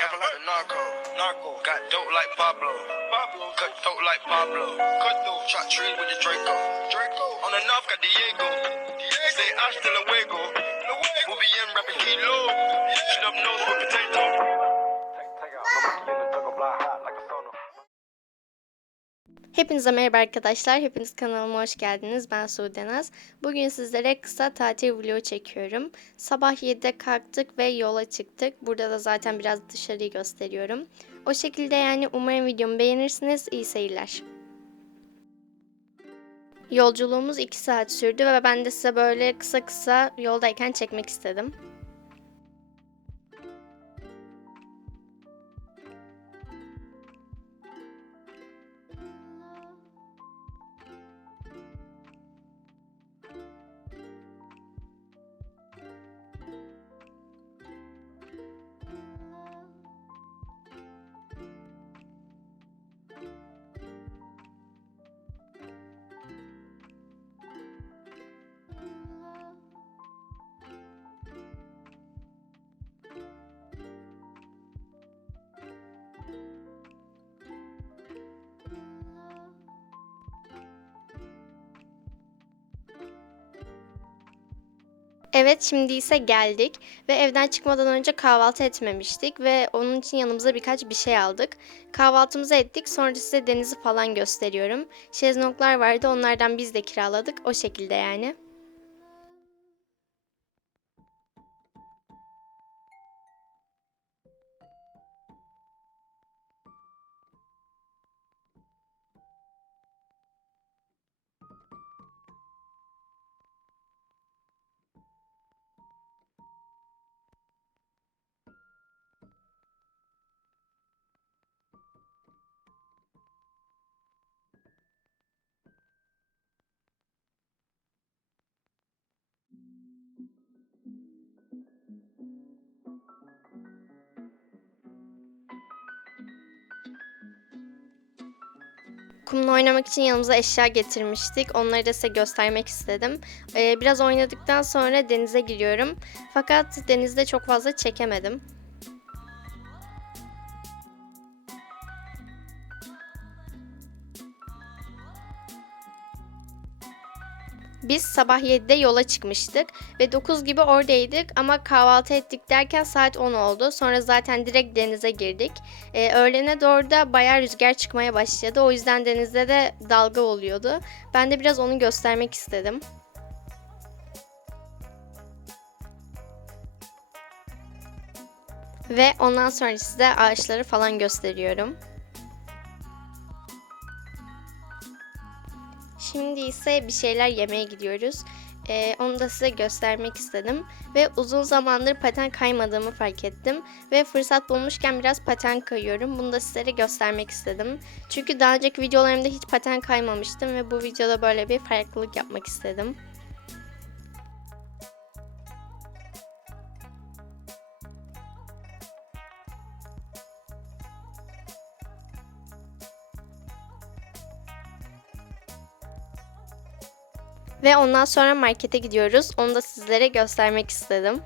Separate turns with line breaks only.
Capping like a narco. Narco. Got dope like Pablo. Pablo. Cut dope like Pablo. Cut dope. Chop trees with the Draco. Draco. On the north got Diego. Diego. Say hasta luego. Luego. We'll be in rapping kilo. Snub nose with potato.
Hepinize merhaba arkadaşlar. Hepiniz kanalıma hoş geldiniz. Ben Sude. Bugün sizlere kısa tatil vlogu çekiyorum. Sabah 7'de kalktık ve yola çıktık. Burada da zaten biraz dışarıyı gösteriyorum. O şekilde yani umarım videomu beğenirsiniz. İyi seyirler. Yolculuğumuz 2 saat sürdü ve ben de size böyle kısa kısa yoldayken çekmek istedim. Evet şimdi ise geldik ve evden çıkmadan önce kahvaltı etmemiştik ve onun için yanımıza birkaç bir şey aldık. Kahvaltımızı ettik sonra size denizi falan gösteriyorum. Şezlonglar vardı onlardan biz de kiraladık o şekilde yani. Kumla oynamak için yanımıza eşya getirmiştik. Onları da size göstermek istedim. Ee, biraz oynadıktan sonra denize giriyorum. Fakat denizde çok fazla çekemedim. Biz sabah 7'de yola çıkmıştık ve 9 gibi oradaydık ama kahvaltı ettik derken saat 10 oldu. Sonra zaten direkt denize girdik. Ee, öğlene doğru da bayağı rüzgar çıkmaya başladı. O yüzden denizde de dalga oluyordu. Ben de biraz onu göstermek istedim. Ve ondan sonra size ağaçları falan gösteriyorum. Şimdi ise bir şeyler yemeye gidiyoruz. Ee, onu da size göstermek istedim. Ve uzun zamandır paten kaymadığımı fark ettim. Ve fırsat bulmuşken biraz paten kayıyorum. Bunu da sizlere göstermek istedim. Çünkü daha önceki videolarımda hiç paten kaymamıştım. Ve bu videoda böyle bir farklılık yapmak istedim. Ve ondan sonra markete gidiyoruz. Onu da sizlere göstermek istedim.